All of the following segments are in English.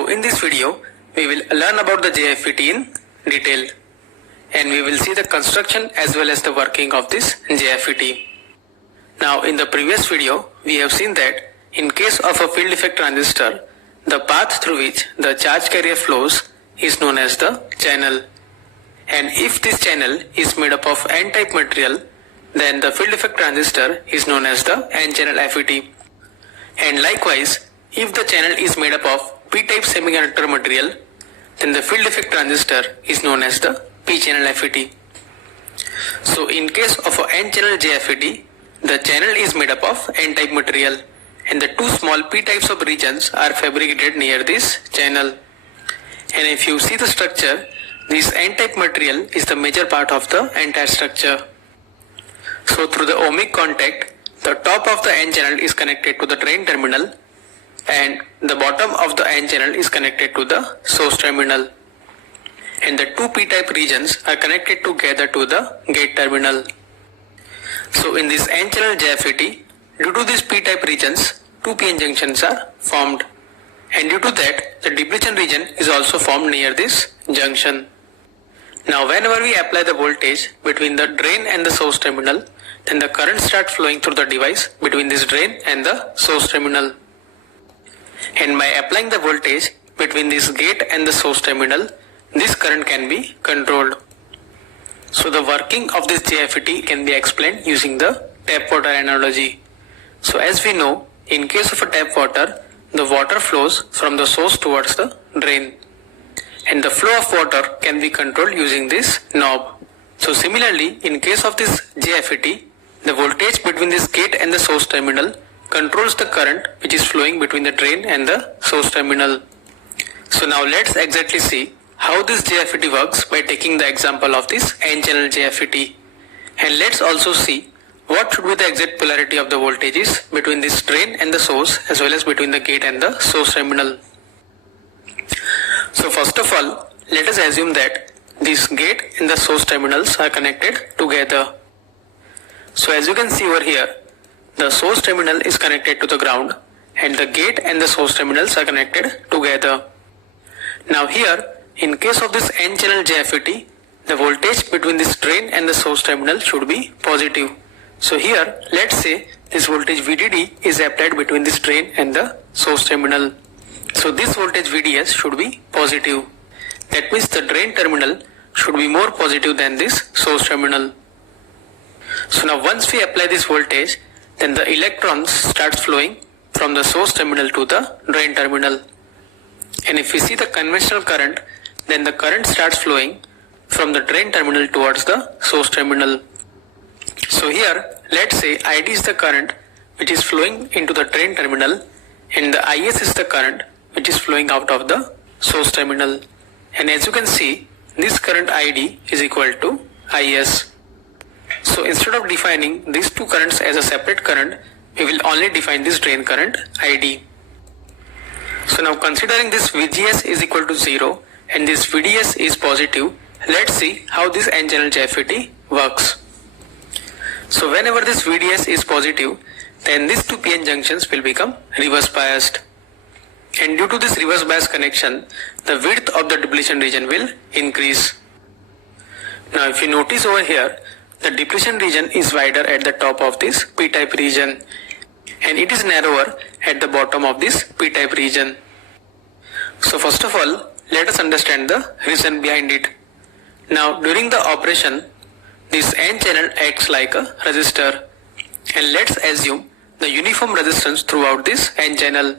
So in this video, we will learn about the JFET in detail, and we will see the construction as well as the working of this JFET. Now in the previous video, we have seen that in case of a field effect transistor, the path through which the charge carrier flows is known as the channel. And if this channel is made up of N-type material, then the field effect transistor is known as the N-channel FET. And likewise, if the channel is made up of P-type semiconductor material, then the field effect transistor is known as the P-channel FET. So in case of a N-channel JFET, the channel is made up of N-type material, and the two small P-types of regions are fabricated near this channel. And if you see the structure, this N-type material is the major part of the entire structure. So through the ohmic contact, the top of the N channel is connected to the drain terminal, and the bottom of the N channel is connected to the source terminal. And the two P-type regions are connected together to the gate terminal. So in this N-channel JFET, due to these P-type regions, two PN junctions are formed. And due to that, the depletion region is also formed near this junction. Now whenever we apply the voltage between the drain and the source terminal, then the current starts flowing through the device between this drain and the source terminal. And by applying the voltage between this gate and the source terminal, this current can be controlled. So the working of this JFET can be explained using the tap water analogy. So as we know, in case of a tap water, the water flows from the source towards the drain, and the flow of water can be controlled using this knob. So similarly, in case of this JFET, the voltage between this gate and the source terminal controls the current which is flowing between the drain and the source terminal. So now let's exactly see how this JFET works by taking the example of this N-channel JFET. And let's also see what should be the exact polarity of the voltages between this drain and the source, as well as between the gate and the source terminal. So first of all, let us assume that this gate and the source terminals are connected together. So as you can see over here, the source terminal is connected to the ground, and the gate and the source terminals are connected together. Now here, in case of this N-channel JFET, the voltage between this drain and the source terminal should be positive. So here, let's say this voltage VDD is applied between this drain and the source terminal. So this voltage VDS should be positive. That means the drain terminal should be more positive than this source terminal. So now once we apply this voltage, then the electrons starts flowing from the source terminal to the drain terminal. And if we see the conventional current, then the current starts flowing from the drain terminal towards the source terminal. So here, let's say ID is the current which is flowing into the drain terminal, and the IS is the current which is flowing out of the source terminal. And as you can see, this current ID is equal to IS. So instead of defining these two currents as a separate current, we will only define this drain current ID. So now considering this VGS is equal to 0 and this VDS is positive, let's see how this N-channel JFET works. So whenever this VDS is positive, then these two PN junctions will become reverse biased. And due to this reverse bias connection, the width of the depletion region will increase. Now if you notice over here, the depletion region is wider at the top of this P-type region, and it is narrower at the bottom of this P-type region. So first of all, let us understand the reason behind it. Now during the operation, this N-channel acts like a resistor, and let's assume the uniform resistance throughout this N-channel.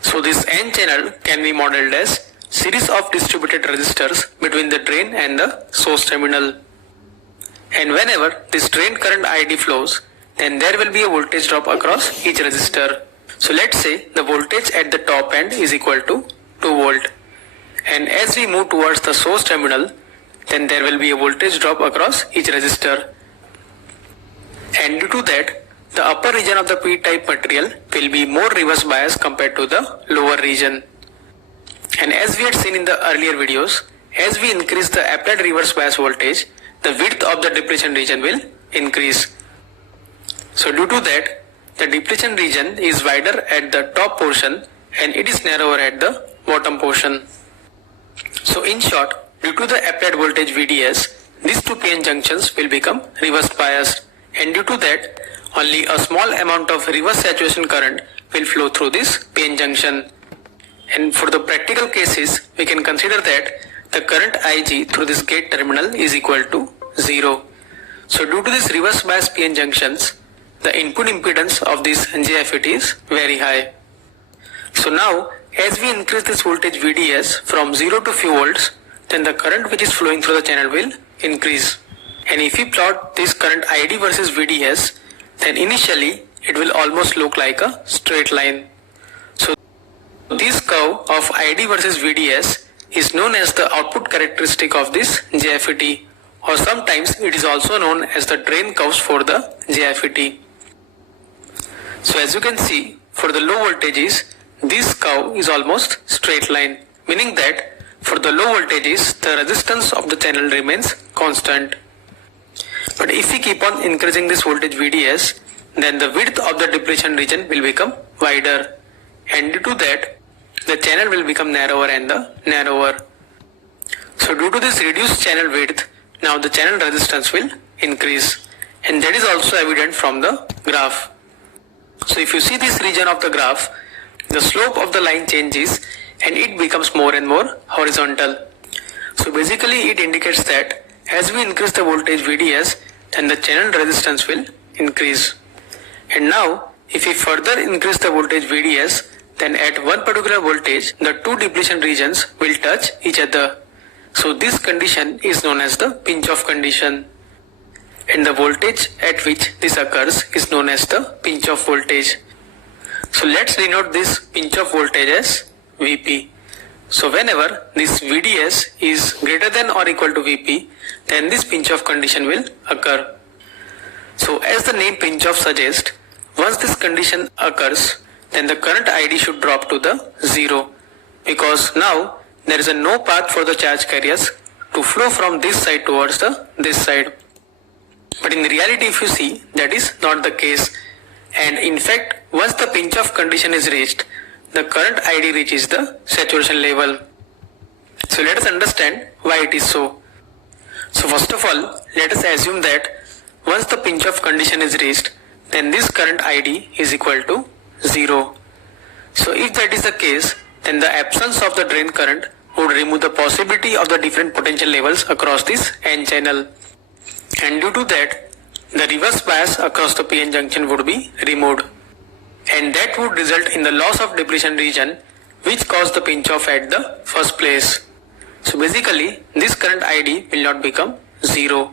So this N-channel can be modeled as series of distributed resistors between the drain and the source terminal. And whenever this drain current ID flows, then there will be a voltage drop across each resistor. So let's say the voltage at the top end is equal to 2 volt. And as we move towards the source terminal, then there will be a voltage drop across each resistor. And due to that, the upper region of the P-type material will be more reverse bias compared to the lower region. And as we had seen in the earlier videos, as we increase the applied reverse bias voltage, the width of the depletion region will increase. So due to that, the depletion region is wider at the top portion and it is narrower at the bottom portion. So in short, due to the applied voltage VDS, these two PN junctions will become reverse biased, and due to that, only a small amount of reverse saturation current will flow through this PN junction. And for the practical cases, we can consider that the current Ig through this gate terminal is equal to 0. So due to this reverse bias PN junctions, the input impedance of this JFET is very high. So now, as we increase this voltage VDS from 0 to few volts, then the current which is flowing through the channel will increase. And if we plot this current ID versus VDS, then initially it will almost look like a straight line. So this curve of ID versus VDS is known as the output characteristic of this JFET, or sometimes it is also known as the drain curves for the JFET. So as you can see, for the low voltages, this curve is almost straight line, meaning that for the low voltages, the resistance of the channel remains constant. But if we keep on increasing this voltage VDS, then the width of the depletion region will become wider, and due to that, the channel will become narrower and narrower. So due to this reduced channel width, now the channel resistance will increase, and that is also evident from the graph. So if you see this region of the graph, the slope of the line changes and it becomes more and more horizontal. So basically it indicates that as we increase the voltage VDS, then the channel resistance will increase. And now if we further increase the voltage VDS, then at one particular voltage, the two depletion regions will touch each other. So this condition is known as the pinch-off condition. And the voltage at which this occurs is known as the pinch-off voltage. So let's denote this pinch-off voltage as Vp. So whenever this VDS is greater than or equal to Vp, then this pinch-off condition will occur. So as the name pinch-off suggests, once this condition occurs, then the current ID should drop to the 0, because now there is no path for the charge carriers to flow from this side towards this side. But in reality, if you see, that is not the case. And in fact, once the pinch-off condition is reached, the current ID reaches the saturation level. So let us understand why it is so. So first of all, let us assume that once the pinch-off condition is reached, then this current ID is equal to 0. So if that is the case, then the absence of the drain current would remove the possibility of the different potential levels across this N channel. And due to that, the reverse bias across the PN junction would be removed. And that would result in the loss of depletion region, which caused the pinch-off at the first place. So basically, this current ID will not become 0.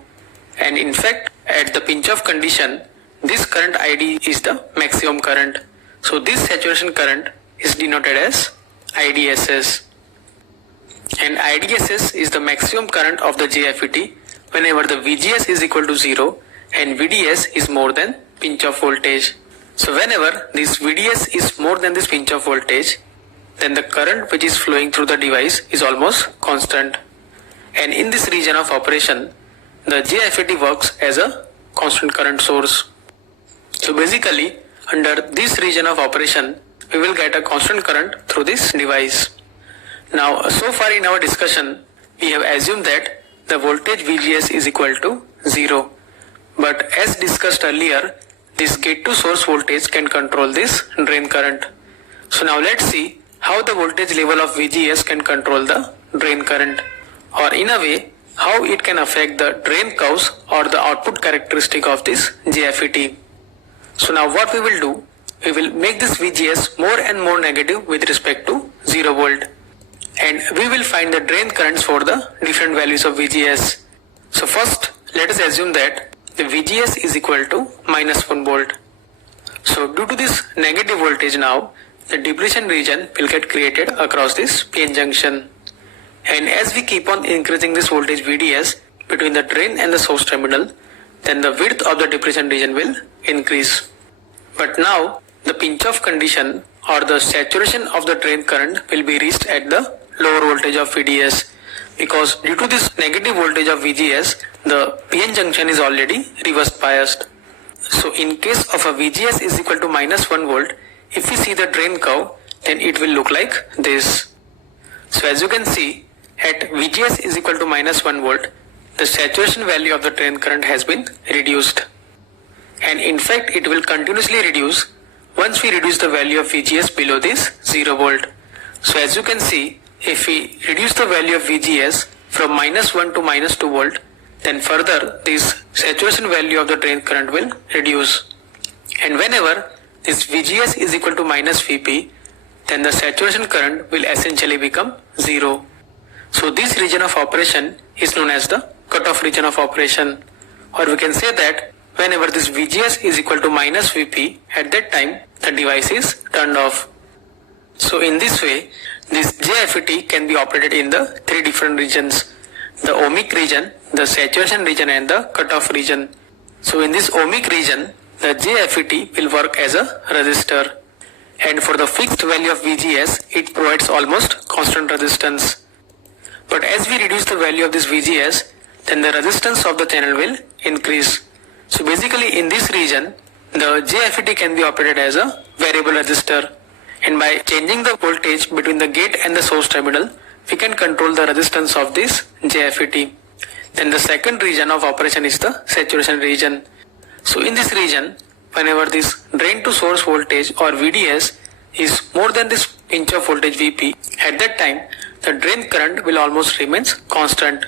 And in fact, at the pinch-off condition, this current ID is the maximum current. So this saturation current is denoted as IDSS. And IDSS is the maximum current of the JFET whenever the VGS is equal to 0 and VDS is more than pinch-off voltage. So whenever this VDS is more than this pinch-off voltage, then the current which is flowing through the device is almost constant. And in this region of operation, the JFET works as a constant current source. So basically, under this region of operation, we will get a constant current through this device. Now, so far in our discussion, we have assumed that the voltage VGS is equal to 0. But as discussed earlier, this gate to source voltage can control this drain current. So now let's see how the voltage level of VGS can control the drain current, or in a way, how it can affect the drain curves or the output characteristic of this JFET. So now what we will do, we will make this VGS more and more negative with respect to 0 volt. And we will find the drain currents for the different values of VGS. So first, let us assume that the VGS is equal to -1 volt. So due to this negative voltage now, the depletion region will get created across this PN junction. And as we keep on increasing this voltage VDS between the drain and the source terminal, then the width of the depletion region will increase. But now, the pinch-off condition or the saturation of the drain current will be reached at the lower voltage of VDS, because due to this negative voltage of VGS, the PN junction is already reverse biased. So in case of a VGS is equal to -1 volt, if we see the drain curve, then it will look like this. So as you can see, at VGS is equal to minus 1 volt, the saturation value of the drain current has been reduced. And in fact, it will continuously reduce once we reduce the value of VGS below this 0 volt. So as you can see, if we reduce the value of VGS from minus 1 to minus 2 volt, then further this saturation value of the drain current will reduce. And whenever this VGS is equal to minus VP, then the saturation current will essentially become 0. So this region of operation is known as the cutoff region of operation, or we can say that whenever this VGS is equal to minus VP, at that time the device is turned off. So in this way, this JFET can be operated in the three different regions: the ohmic region, the saturation region and the cutoff region. So in this ohmic region, the JFET will work as a resistor, and for the fixed value of VGS, it provides almost constant resistance. But as we reduce the value of this VGS, then the resistance of the channel will increase. So basically in this region, the JFET can be operated as a variable resistor, and by changing the voltage between the gate and the source terminal, we can control the resistance of this JFET. Then the second region of operation is the saturation region. So in this region, whenever this drain to source voltage or VDS is more than this pinch of voltage VP, at that time the drain current will almost remains constant.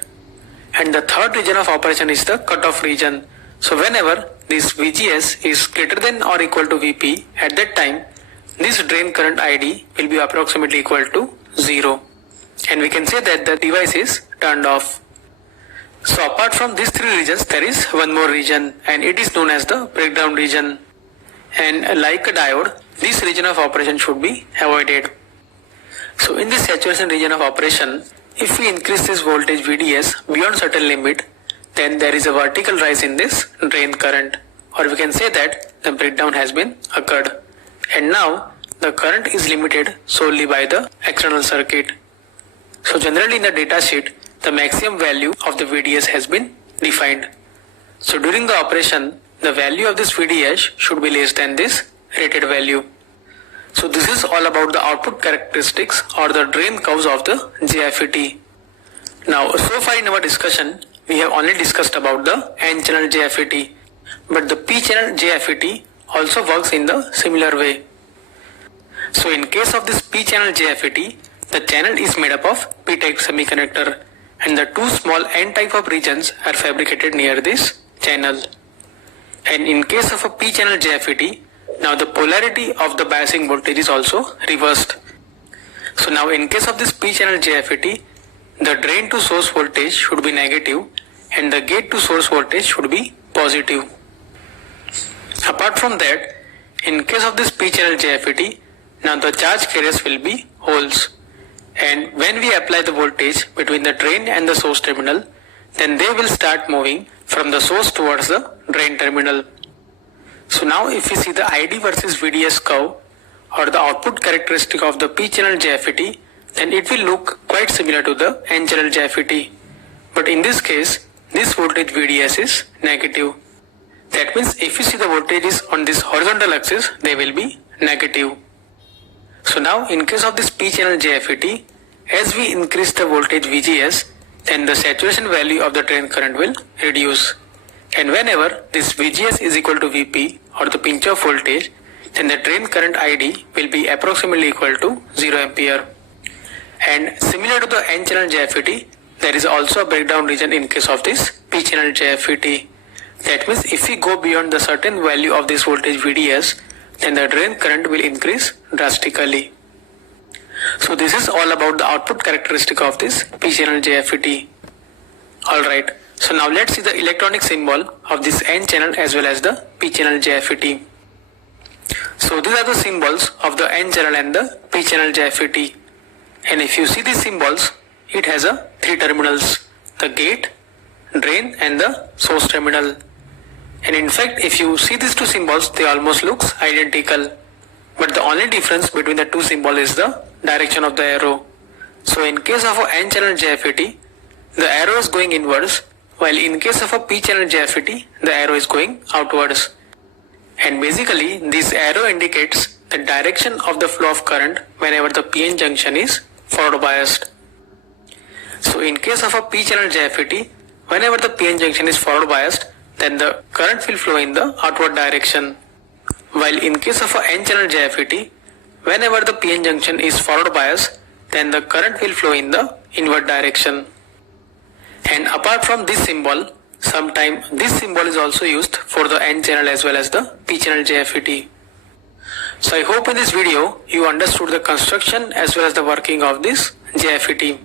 And the third region of operation is the cutoff region. So whenever this VGS is greater than or equal to VP, at that time this drain current ID will be approximately equal to 0. And we can say that the device is turned off. So apart from these three regions, there is one more region, and it is known as the breakdown region. And like a diode, this region of operation should be avoided. So in this saturation region of operation, if we increase this voltage VDS beyond certain limit, then there is a vertical rise in this drain current, or we can say that the breakdown has been occurred. And now the current is limited solely by the external circuit. So generally in the data sheet, the maximum value of the VDS has been defined. So during the operation, the value of this VDS should be less than this rated value. So this is all about the output characteristics or the drain curves of the JFET. Now so far in our discussion, we have only discussed about the N-channel JFET, but the P-channel JFET also works in the similar way. So in case of this P-channel JFET, the channel is made up of P-type semiconductor, and the two small N-type of regions are fabricated near this channel. And in case of a P-channel JFET, now the polarity of the biasing voltage is also reversed. So now in case of this P-channel JFET, the drain to source voltage should be negative and the gate to source voltage should be positive. Apart from that, in case of this P-channel JFET, now the charge carriers will be holes, and when we apply the voltage between the drain and the source terminal, then they will start moving from the source towards the drain terminal. So now if we see the ID versus VDS curve or the output characteristic of the P-channel JFET, then it will look quite similar to the N-channel JFET. But in this case, this voltage VDS is negative. That means if you see the voltages on this horizontal axis, they will be negative. So now in case of this P-channel JFET, as we increase the voltage VGS, then the saturation value of the drain current will reduce. And whenever this VGS is equal to VP or the pinch off voltage, then the drain current ID will be approximately equal to 0 ampere. And similar to the N-channel JFET, there is also a breakdown region in case of this P-channel JFET. That means if we go beyond the certain value of this voltage VDS, then the drain current will increase drastically. So this is all about the output characteristic of this P-channel JFET. Alright, so now let's see the electronic symbol of this N-channel as well as the P-channel JFET. So these are the symbols of the N-channel and the P-channel JFET. And if you see these symbols, it has a three terminals: the gate, drain and the source terminal. And in fact, if you see these two symbols, they almost looks identical. But the only difference between the two symbols is the direction of the arrow. So in case of a N-channel JFET, the arrow is going inwards, while in case of a P-channel JFET, the arrow is going outwards. And basically, this arrow indicates the direction of the flow of current whenever the PN junction is forward biased. So in case of a p-channel JFET, whenever the PN junction is forward biased, then the current will flow in the outward direction. While in case of a n-channel JFET, whenever the PN junction is forward biased, then the current will flow in the inward direction. And apart from this symbol, sometimes this symbol is also used for the n-channel as well as the p-channel JFET. So I hope in this video you understood the construction as well as the working of this JFET.